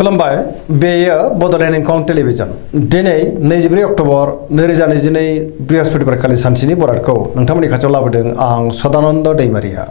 खुलुमबाय बेयो बड'लेण्ड इंखं टेलिभिजन दिनै 24 अक्ट'बर 2022 बृहस्पतिबारखालि सानसेनि बरादखौ नोंथांमोननि खाथियाव लाबोदों आं सदानन्द दैमारिया।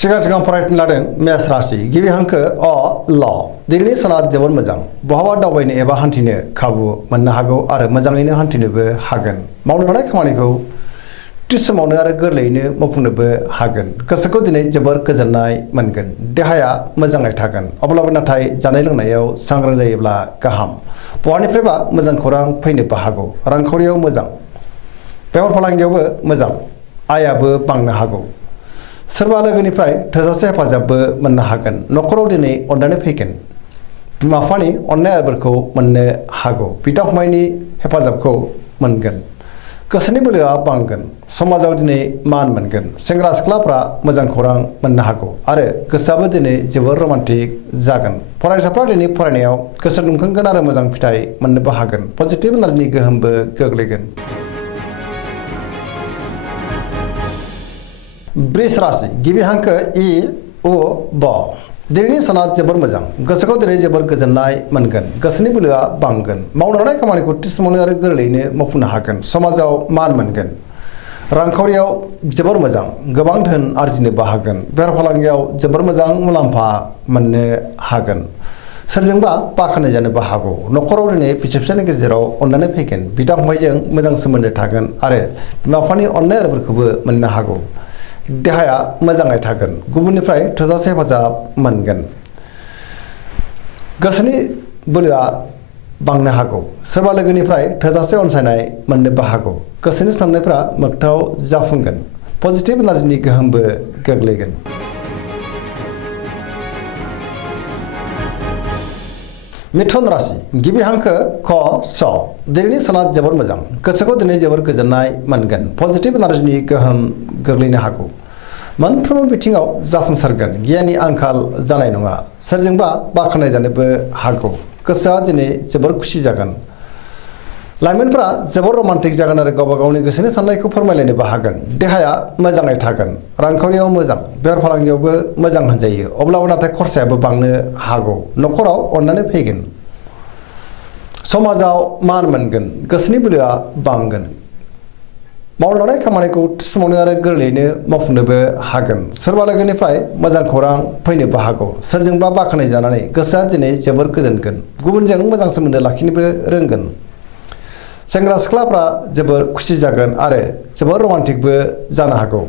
सिगां फरायनो लादों मेष राशि गिबि हांखो अ ल दिनैनि साना जोबोर मोजां बहाबा दावबायनो एबा हान्थिनो खाबु मोननो हागौ आरो मोजाङैनो हान्थिनोबो हागोन मावनो लानाय खामानिखौ थि समावनो आरो गोरलैयैनो मावफुंनोबो हागोन गोसोखौ दिनै जोबोर गोजोननाय मोनगोन देहाया मोजाङै थागोन अब्लाबो नाथाय जानाय लोंनायाव सांग्रां जायोब्ला गाहाम बहानिफ्रायबा मोजां खौरां फैनोबो हागौ रांखावरियाव मोजां बेफार फालांगियावबो मोजां आयाबो बांनो हागौ सोरबा लोगोनिफ्राय थोजासे हेफाजाबबो मोननो हागोन न'खराव दिनै अननानै फैगोन बिमा बिफानि अननाय आदरखौ मोननो हागौ बिदा फंबायनि हेफाजाबखौ मोनगोन गोसोनि बोलोआ बांगोन समाजाव दिनै मान मोनगोन सेंग्रा सिख्लाफ्रा मोजां खौरां मोननो हागौ आरो गोसोआबो दिनै जोबोर रमान्टिक जागोन फरायसाफ्रा दिनै फरायनायाव गोसो दुंखांगोन आरो मोजां फिथाइ मोननोबो हागोन पजिटिभ एनार्जिनि गोहोमबो गोग्लैगोन। वृष राशि गिबि हांखो इ उ ब दिनैनि साना जोबोर मोजां गोसोखौ दिनै जोबोर गोजोननाय मोनगोन गोसोनि बोलोआ बांगोन मावनो लानाय खामानिखौ थि समावनो आरो गोरलैयैनो मावफुंनो हागोन समाजाव मान मोनगोन रांखावरियाव जोबोर मोजां गोबां धोन आरजिनोबो हागोन बेफार फालांगियाव जोबोर मोजां मुलाम्फा मोननो हागोन सोरजोंबा बाख्नाय जानोबो हागौ न'खराव दिनै बिसि फिसायनि गेजेराव अननानै फैगोन बिदा फंबायजों मोजां सोमोन्दो थागोन आरो बिमा बिफानि अननाय आदरफोरखौबो मोननो हागौ देहाया मोजाङै थागोन गुबुननिफ्राय थोजासे हेफाजाब मोनगोन गोसोनि बोलोआ बांनो हागौ सोरबा लोगोनिफ्राय थोजासे अनसायनाय मोननोबो हागौ गोसोनि साननायफ्रा मोगथाङाव जाफुंगोन पजिटिभ एनार्जिनि गोहोमबो गोग्लैगोन। मिथुन राशि गिबि हांखो क स दिनैनि साना जोबोर मोजां गोसोखौ दिनै जोबोर गोजोननाय मोनगोन पजिटिभ एनार्जिनि गोहोम गोग्लैनो हागौ मोनफ्रोमबो बिथिङाव जाफुंसारगोन गियाननि आंखाल जानाय नङा सोरजोंबा बाख्नाय जानोबो हागौ गोसोआ दिनै जोबोर खुसि जागोन लाइमोनफ्रा जोबोर रमान्टिक जागोन आरो गावबा गावनि गोसोनि साननायखौ फोरमायलायनोबो हागोन देहाया मोजाङै थागोन रांखावरियाव मोजां बेफार फालांगियावबो मोजां होनजायो अब्लाबो नाथाय खरसायाबो बांनो हागौ न'खराव अननानै फैगोन समाजाव मान मोनगोन गोसोनि बोलोआ बांगोन मावनो लानाय खामानिखौ थि समावनो आरो गोरलैयैनो मावफुंनोबो हागोन सोरबा लोगोनिफ्राय मोजां खौरां फैनोबो हागौ सोरजोंबा बाख्नाय जानानै गोसोआ दिनै जोबोर गोजोनगोन गुबुनजों मोजां सोमोन्दो लाखिनोबो रोंगोन सेंग्रा सिख्लाफ्रा जोबोर खुसि जागोन आरो जोबोर रमान्टिकबो जानो हागौ।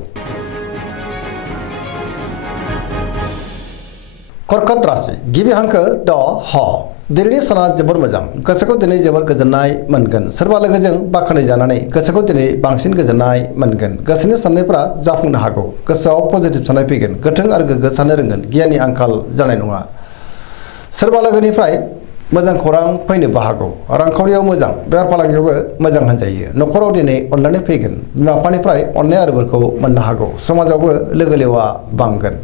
कर्कट राशि गिबि हांखो ड ह दिनैनि साना जोबोर मोजां गोसोखौ दिनै जोबोर गोजोननाय मोनगोन सोरबा लोगोजों बाख्नाय जानानै गोसोखौ दिनै बांसिन गोजोननाय मोनगोन गोसोनि साननायफ्रा जाफुंनो हागौ गोसोआव पजिटिभ साननाय फैगोन गोथों आरो गोग्गो साननो रोंगोन गियाननि आंखाल जानाय नङा सोरबा लोगोनिफ्राय मोजां खौरां फैनोबो हागौ रांखावरियाव मोजां बेफार फालांगियावबो मोजां होनजायो न'खराव दिनै अननानै फैगोन बिमा बिफानिफ्राय अननाय आदरफोरखौ मोननो हागौ समाजावबो लोगो लेवा बांगोन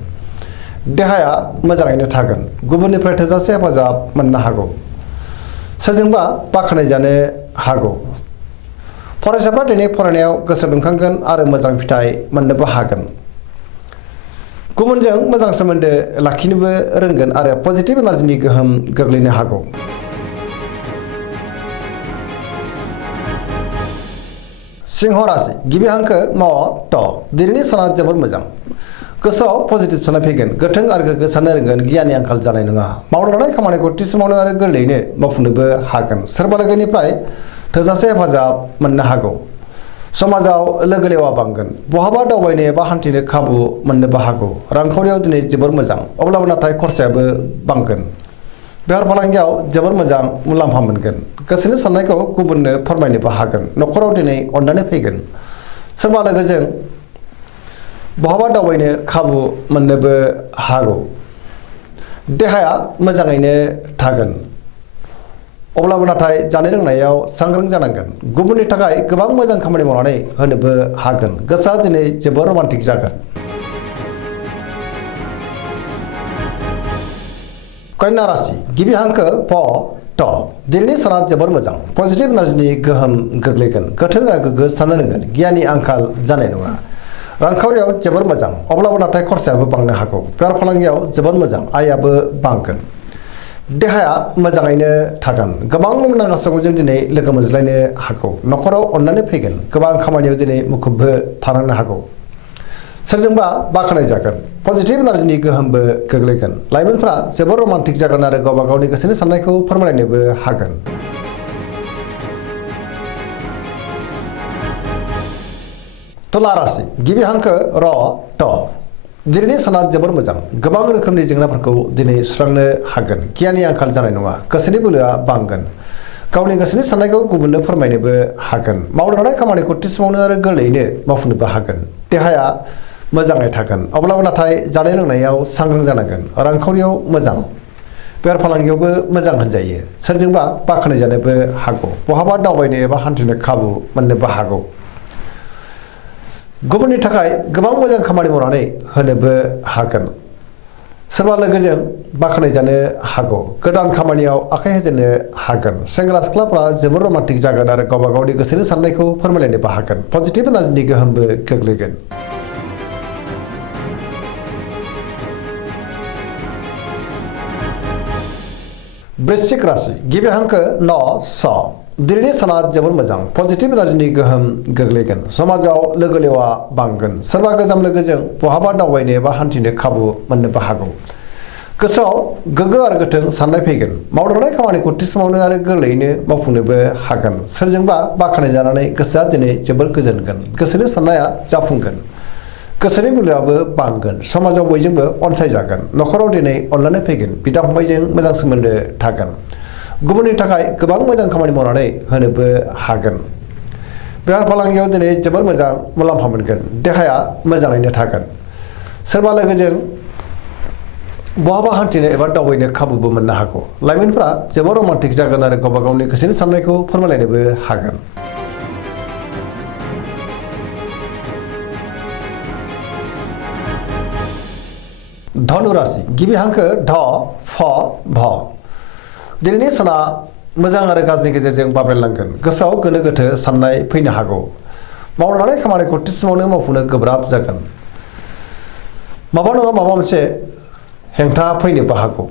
देहाया मोजाङैनो थागोन गुबुननिफ्राय थोजासे हेफाजाब मोननो हागौ सोरजोंबा बाख्नाय जानो हागौ फरायसाफ्रा दिनै फरायनायाव गोसो दुंखांगोन आरो मोजां फिथाइ मोननोबो हागोन गुबुनजों मोजां सोमोन्दो लाखिनोबो रोंगोन आरो पजिटिभ एनार्जिनि गोहोम गोग्लैनो हागौ। सिंह राशि गिबि हांखो म ट दिनैनि साना जोबोर मोजां गोसोआव पजिटिभ साननाय फैगोन गोथों आरो गोग्गो साननो रोंगोन गियाननि आंखाल जानाय नङा मावनो लानाय खामानिखौ थि समावनो आरो गोरलैयैनो मावफुंनोबो हागोन सोरबा लोगोनिफ्राय थोजासे हेफाजाब मोननो हागौ समाजाव लोगो लेवा बांगोन बहाबा दावबायनो एबा हान्थिनो खाबु मोननोबो हागौ रांखावरियाव दिनै जोबोर मोजां अब्लाबो नाथाय खरसायाबो बांगोन बेफार फालांगियाव जोबोर मोजां मुलाम्फा मोनगोन गोसोनि साननायखौ गुबुननो फोरमायनोबो हागोन न'खराव दिनै अननानै फैगोन सोरबा लोगोजों बहाबा दावबायनो खाबु मोननोबो हागौ देहाया मोजाङैनो थागोन अब्लाबो नाथाय जानाय लोंनायाव सांग्रां जानांगोन गुबुननि थाखाय गोबां मोजां खामानि मावनानै होनोबो हागोन गोसोआ दिनै जोबोर रमान्टिक जागोन। कन्या राशि गिबि हांखो प दिनैनि साना जोबोर मोजां पजिटिभ एनार्जिनि गोहोम गोग्लैगोन गोथों आरो गोग्गो साननो रोंगोन गियाननि आंखाल जानाय नङा रांखावरियाव जोबोर मोजां अब्लाबो नाथाय खरसायाबो बांनो हागौ बेफार फालांगियाव जोबोर मोजां आयाबो बांगोन देहाया मोजाङैनो थागोन गोबां मुंदांखा सुबुंजों दिनै लोगो मोनज्लायनो हागौ न'खराव अननानै फैगोन गोबां खामानियाव दिनै मुखुबबो थानांनो हागौ सोरजोंबा बाख्नाय जागोन पजिटिभ एनार्जिनि गोहोमबो गोग्लैगोन लाइमोनफ्रा जोबोर रमान्टिक जागोन आरो गावबा गावनि गोसोनि साननायखौ फोरमायलायनोबो हागोन तुला राशि गिबि हांखो र ट दिनैनि साना जोबोर मोजां गोबां रोखोमनि जेंनाफोरखौ दिनै सुस्रांनो हागोन गियाननि आंखाल जानाय नङा गोसोनि बोलोआ बांगोन गावनि गोसोनि साननायखौ गुबुननो फोरमायनोबो हागोन मावनो लानाय खामानिखौ थि समावनो आरो गोरलैयैनो मावफुंनोबो हागोन देहाया मोजाङै थागोन अब्लाबो नाथाय जानाय लोंनायाव सांग्रां जानांगोन रांखावरियाव मोजां बेफार फालांगियावबो मोजां होनजायो सोरजोंबा बाख्नाय जानोबो हागौ बहाबा दावबायनो एबा हान्थिनो खाबु मोननोबो हागौ गुबुननि थाखाय गोबां मोजां खामानि मावनानै होनोबो हागोन सोरबा लोगोजों बाख्नाय जानो हागौ गोदान खामानियाव आखाइ होजेननो हागोन सेंग्रा सिख्लाफ्रा जोबोर रमान्टिक जागोन आरो गावबा गावनि गोसोनि साननायखौ फोरमायलायनोबो हागोन पजिटिभ एनार्जिनि गोहोमबो गोग्लैगोन वृश्चिक राशि गिबि हांखो न स दिनैनि साना जोबोर मोजां पजिटिभ एनार्जिनि गोहोम गोग्लैगोन समाजाव लोगो लेवा बांगोन सोरबा गोजाम लोगोजों बहाबा दावबायनो एबा हान्थिनो खाबु मोननोबो हागौ गोसोआव गोग्गो आरो गोथों साननाय फैगोन मावनो लानाय खामानिखौ थि समावनो आरो गोरलैयैनो मावफुंनोबो हागोन सोरजोंबा बाख्नाय जानानै गोसोआ दिनै जोबोर गोजोनगोन गोसोनि साननाया जाफुंगोन गोसोनि बोलोआबो बांगोन समाजाव बयजोंबो अनसायजागोन न'खराव दिनै अनलायनाय फैगोन बिदा फंबायजों मोजां सोमोन्दो थागोन गुबुननि थाखाय गोबां मोजां खामानि मावनानै होनोबो हागोन बेफार फालांगियाव दिनै जोबोर मोजां मुलाम्फा मोनगोन देहाया मोजाङैनो थागोन सोरबा लोगोजों बहाबा हान्थिनो एबा दावबायनो खाबुबो मोननो हागौ लाइमोनफ्रा जोबोर रमान्टिक जागोन आरो गावबा गावनि गोसोनि साननायखौ फोरमायलायनोबो हागोन धनु राशि गिबि हांखो ध फ भ दिनैनि साना मोजां आरो गाज्रिनि गेजेरजों बाबेरलांगोन गोसोआव गोनो गोथो साननाय फैनो हागौ मावनो लानाय खामानिखौ थि समावनो मावफुंनो गोब्राब जागोन माबा नङा माबा मोनसे हेंथा फैनोबो हागौ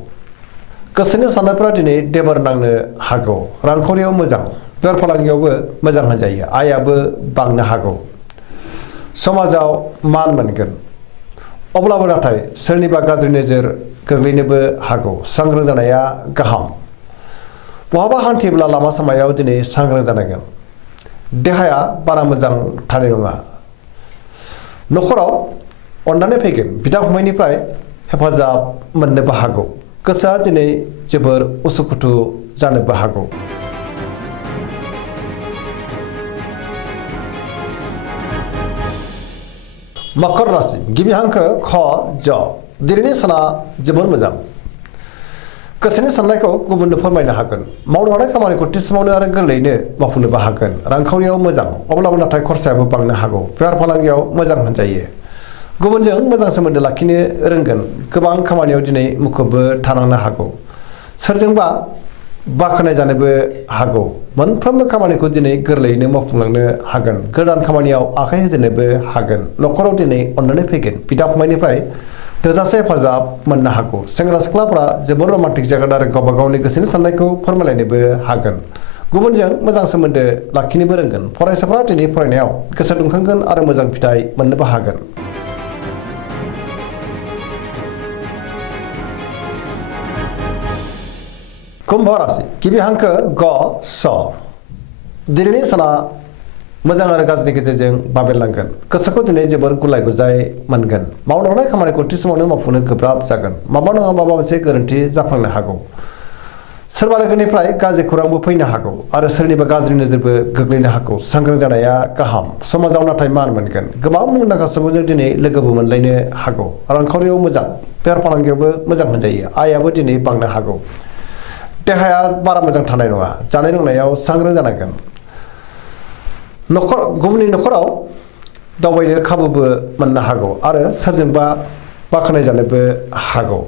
गोसोनि साननायफोरा दिनै देबार नांनो हागौ रांखावरियाव मोजां बेफार फालांगियावबो मोजां होनजायो आयाबो बांनो हागौ समाजाव मान मोनगोन अब्लाबो नाथाय सोरनिबा गाज्रि नोजोर गोग्लैनोबो हागौ सांग्रां जानाया गाहाम बहाबा हान्थिब्ला लामा सामायाव दिनै सांग्रां जानांगोन देहाया बारा मोजां थानाय नङा न'खराव अननानै फैगोन बिदा फंबायनिफ्राय हेफाजाब मोननोबो हागौ गोसोआ दिनै जोबोर उसुखुथु जानोबो हागौ मकर राशि गिबि हांखो ख ज दिनैनि साना जोबोर मोजां गोसोनि साननायखौ गुबुननो फोरमायनो हागोन मावनो हानाय खामानिखौ थि समावनो आरो गोरलैयैनो मावफुंनोबो हागोन रांखावरियाव मोजां अब्लाबो नाथाय खरसायाबो बांनो हागौ बेफार फालांगियाव मोजां होनजायो गुबुनजों मोजां सोमोन्दो लाखिनो रोंगोन गोबां खामानियाव दिनै मुखुबबो थानांनो हागौ सोरजोंबा बाख्नाय जानोबो हागौ मोनफ्रोमबो खामानिखौ दिनै गोरलैयैनो मावफुंलांनो हागोन गोदान खामानियाव आखाइ होजेननोबो हागोन न'खराव दिनै अननानै फैगोन बिदा फंबायनिफ्राय थोजासे हेफाजाब मोननो हागौ सेंग्रा सिख्लाफ्रा जोबोर रमान्टिक जागोन आरो गावबा गावनि गोसोनि साननायखौ फोरमायलायनोबो हागोन गुबुनजों मोजां सोमोन्दो लाखिनोबो रोंगोन फरायसाफ्रा दिनै फरायनायाव गोसो दुंखांगोन आरो मोजां फिथाइ मोननोबो हागोन कुम्भ राशि गिबि हांखो ग स दिनैनि साना मोजां आरो गाज्रिनि गेजेरजों बाबेरलांगोन गोसोखौ दिनै जोबोर गुलाय गुजाय मोनगोन मावनो हानाय खामानिखौ थि समावनो मावफुंनो गोब्राब जागोन माबा नङा माबा मोनसे गोरोन्थि जाफ्लांनो हागौ सोरबा लोगोनिफ्राय गाज्रि खौरांबो फैनो हागौ आरो सोरनिबा गाज्रि नोजोरबो गोग्लैनो हागौ सांग्रां जानाया गाहाम समाजाव नाथाय मान मोनगोन गोबां मुंदांखा सुबुंजों दिनै लोगोबो मोनलायनो हागौ रांखावरियाव मोजां बेफार फालांगियावबो मोजां होनजायो आयाबो दिनै बांनो हागौ देहाया बारा मोजां थानाय नङा जानाय लोंनायाव सांग्रां जानांगोन गुबुननि न'खराव दावबायनो खाबुबो मोननो हागौ आरो सोरजोंबा बाख्नाय जानोबो हागौ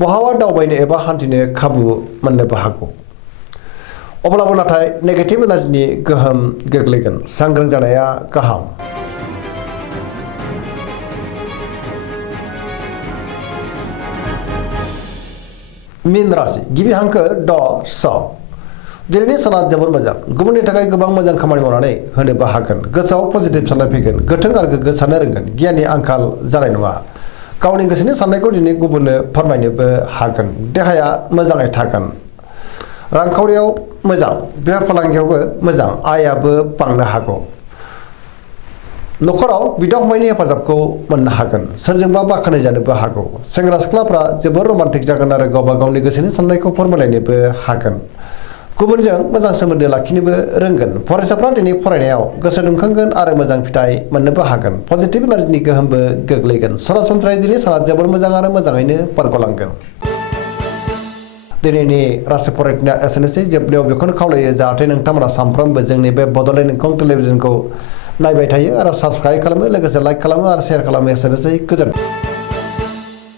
बहाबा दावबायनो एबा हान्थिनो खाबु मोननोबो हागौ अब्लाबो नाथाय नेगेटिभ एनार्जिनि गोहोम गोग्लैगोन। सांग्रां जानाया गाहाम। मीन राशि गिबि हांखो ड स। दिनैनि साना जोबोर मोजां। गुबुननि थाखाय गोबां मोजां खामानि मावनानै होनोबो हागोन। गोसोआव पजिटिभ साननाय फैगोन। गोथों आरो गोग्गो साननो रोंगोन। गियाननि आंखाल जानाय नङा। गावनि गोसोनि साननायखौ दिनै गुबुननो फोरमायनोबो हागोन। देहाया मोजाङै थागोन। रांखावरियाव मोजां। बेफार फालांगियावबो मोजां। आयाबो बांनो हागौ। नखराव बिदा फंबायनि हेफाजाबखौ मोननो हागोन। सोरजोंबा बाख्नाय जानोबो हागौ। सेंग्रा सिख्लाफ्रा जोबोर रमान्टिक जागोन आरो गावबा गावनि गोसोनि साननायखौ फोरमायलायनोबो हागोन। गुबुनजों मोजां सोमोन्दो लाखिनोबो रोंगोन। फरायसाफ्रा दिनै फरायनायाव गोसो दुंखांगोन आरो मोजां फिथाइ मोननोबो हागोन। पजिटिभ एनार्जिनि गोहोमबो गोग्लैगोन। सरासनस्रायै दिनै साना जोबोर मोजां आरो मोजाङैनो बारग'लांगोन। दिनैनि राशि फरायनाया एसेनोसै। जोबनायाव बेखौनो खावलायो जाहाथे नोंथांमोना सानफ्रोमबो जोंनि बे बड'लेण्ड इंखं टेलिभिजनखौ नायबाय थायो आरो साबस्क्राइब खालामो, लोगोसे लाइक खालामो आरो शेयार खालामो। एसेनोसै। गोजोन्थों।